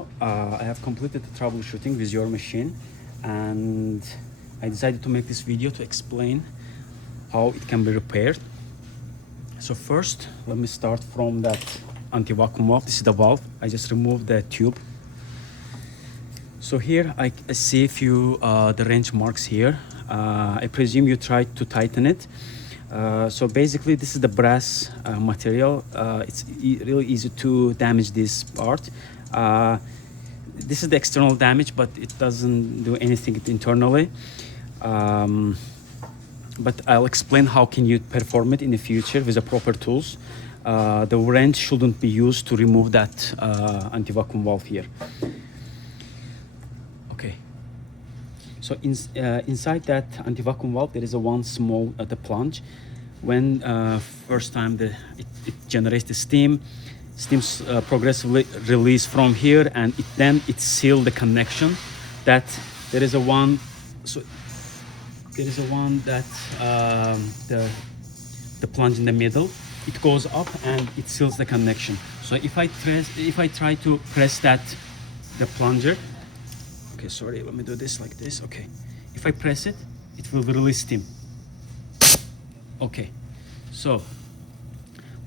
So I have completed the troubleshooting with your machine, and I decided to make this video to explain how it can be repaired. So first, let me start from that anti-vacuum valve. This is the valve. I just removed the tube. So here I see a few the wrench marks here. I presume you tried to tighten it. So basically this is the brass material. It's really easy to damage this part. This is the external damage, but it doesn't do anything internally. But I'll explain how can you perform it in the future with the proper tools. The wrench shouldn't be used to remove that anti-vacuum valve here. Okay. So inside that anti-vacuum valve, there is a one small the plunge. When first time it generates the steam progressively release from here, and then it seals the connection. That there is a one. So there is a one that the plunge in the middle. It goes up and it seals the connection. So if I try to press the plunger. Okay, sorry, let me do this like this. Okay, if I press it, it will release steam. Okay, so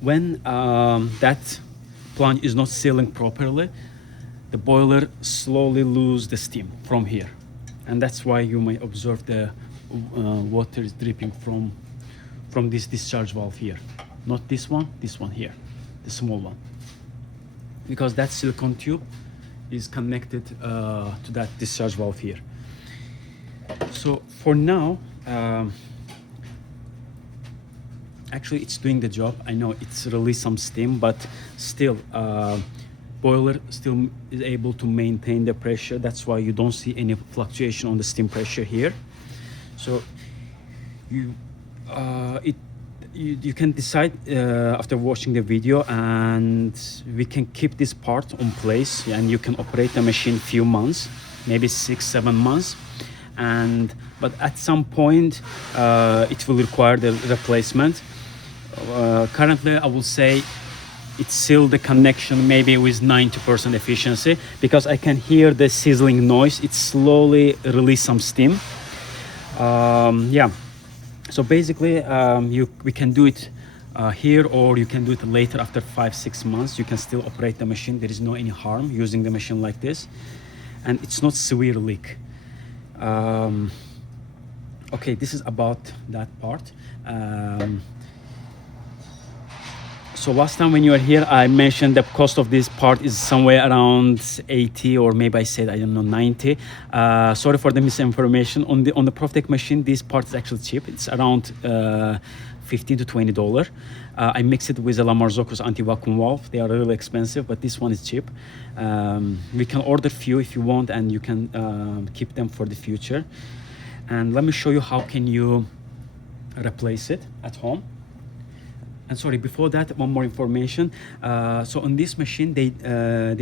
when that plunge is not sealing properly, the boiler slowly loses the steam from here, and that's why you may observe the water is dripping from this discharge valve here, not this one here, the small one, because that silicone tube is connected to that discharge valve here. So for now, actually it's doing the job. I know it's released some steam, but still boiler still is able to maintain the pressure. That's why you don't see any fluctuation on the steam pressure here. So you can decide after watching the video, and we can keep this part on place, and you can operate the machine few months, maybe 6-7 months, but at some point it will require the replacement. Currently I will say it sealed the connection maybe with 90% efficiency, because I can hear the sizzling noise. It slowly release some steam. Yeah, so basically we can do it here, or you can do it later after 5-6 months. You can still operate the machine. There is no any harm using the machine like this, and it's not severe leak. Okay, this is about that part. So last time when you were here, I mentioned the cost of this part is somewhere around 80, or maybe I said, I don't know, 90. Sorry for the misinformation. On the Profitec machine, this part is actually cheap. It's around $15 to $20. I mix it with a La Marzocco's anti-vacuum valve. They are really expensive, but this one is cheap. We can order few if you want, and you can keep them for the future. And let me show you how can you replace it at home. And sorry, before that, one more information. So on this machine, they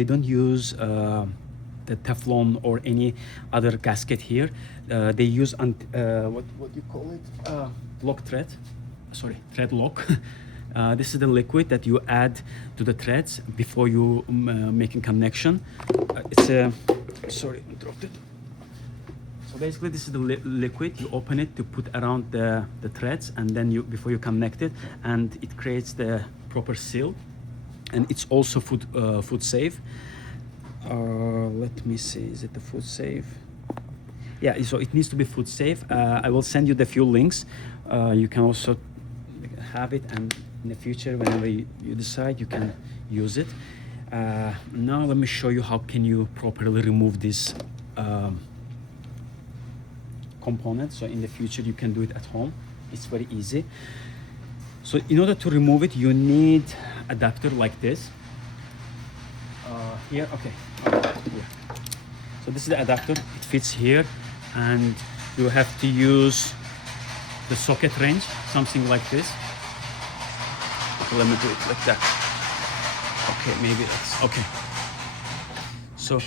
don't use the Teflon or any other gasket here. They use what do you call it? Lock thread. Sorry, thread lock. This is the liquid that you add to the threads before you making connection. It's a sorry, I dropped it. So basically, this is the liquid. You open it to put around the threads, and then before you connect it, and it creates the proper seal. And it's also food safe. Let me see, is it the food safe? Yeah, so it needs to be food safe. I will send you the few links. You can also have it, and in the future, whenever you decide, you can use it. Now let me show you how can you properly remove this component. So in the future you can do it at home. It's very easy. So in order to remove it, you need adapter like this. Here, okay. Here. So this is the adapter. It fits here, and you have to use the socket wrench, something like this. Okay, let me do it like that. Okay, maybe that's okay. So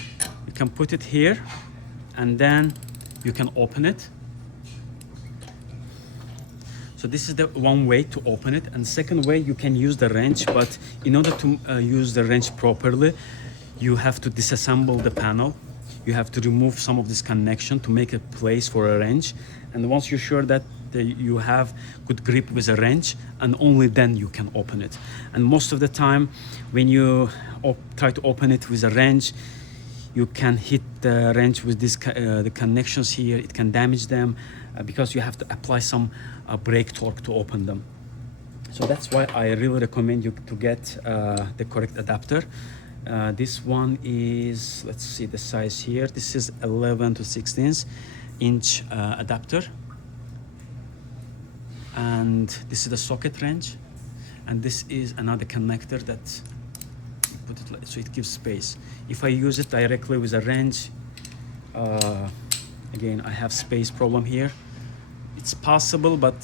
you can put it here, and then you can open it. So this is the one way to open it, and second way you can use the wrench, but in order to use the wrench properly, you have to disassemble the panel. You have to remove some of this connection to make a place for a wrench. And once you're sure that you have good grip with a wrench, and only then you can open it. And most of the time, when you try to open it with a wrench, you can hit the wrench with this the connections here. It can damage them because you have to apply some brake torque to open them. So that's why I really recommend you to get the correct adapter. This one is, let's see the size here. This is 11 to 16 inch adapter. And this is the socket wrench. And this is another connector that you put it like, so it gives space. If I use it directly with a wrench, again, I have space problem here. It's possible, but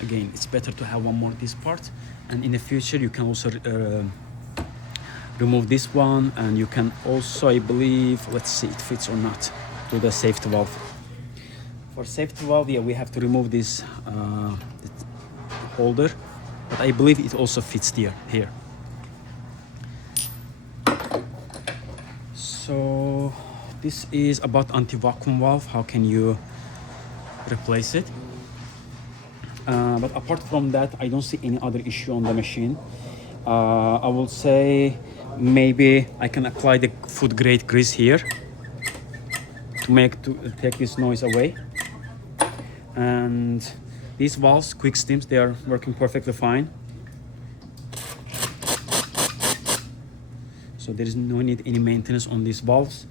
again, it's better to have one more this part. And in the future, you can also remove this one, and you can also, I believe, let's see it fits or not, to the safety valve. For safety valve, yeah, we have to remove this holder, but I believe it also fits here. So this is about anti-vacuum valve. How can you replace it? But apart from that, I don't see any other issue on the machine. I will say maybe I can apply the food grade grease here to take this noise away. And these valves, quick steams, they are working perfectly fine. So there is no need any maintenance on these valves.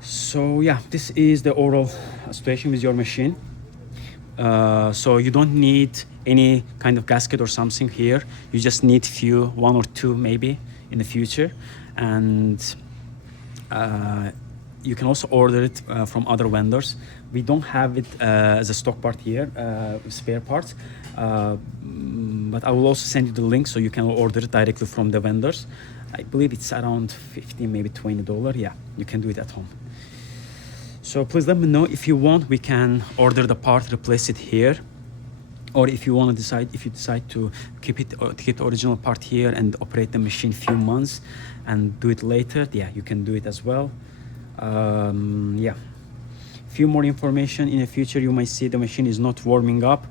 So yeah, this is the overall situation with your machine. So you don't need any kind of gasket or something here. You just need one or two maybe in the future. And you can also order it from other vendors. We don't have it as a stock part here, spare parts. But I will also send you the link so you can order it directly from the vendors. I believe it's around $15, maybe $20. Yeah, you can do it at home. So please let me know if you want. We can order the part, replace it here, or if you decide to keep the original part here and operate the machine few months and do it later. Yeah, you can do it as well. Yeah, few more information in the future. You might see the machine is not warming up.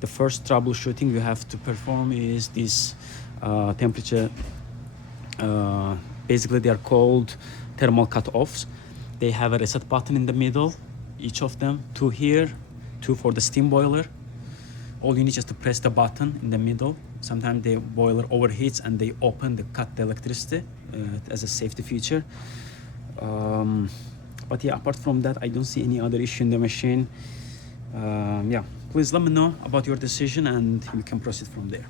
The first troubleshooting you have to perform is this temperature. Basically, they are called thermal cut-offs. They have a reset button in the middle, each of them, two here, two for the steam boiler. All you need is to press the button in the middle. Sometimes the boiler overheats and they cut the electricity as a safety feature. But yeah, apart from that, I don't see any other issue in the machine. Yeah, please let me know about your decision and we can proceed from there.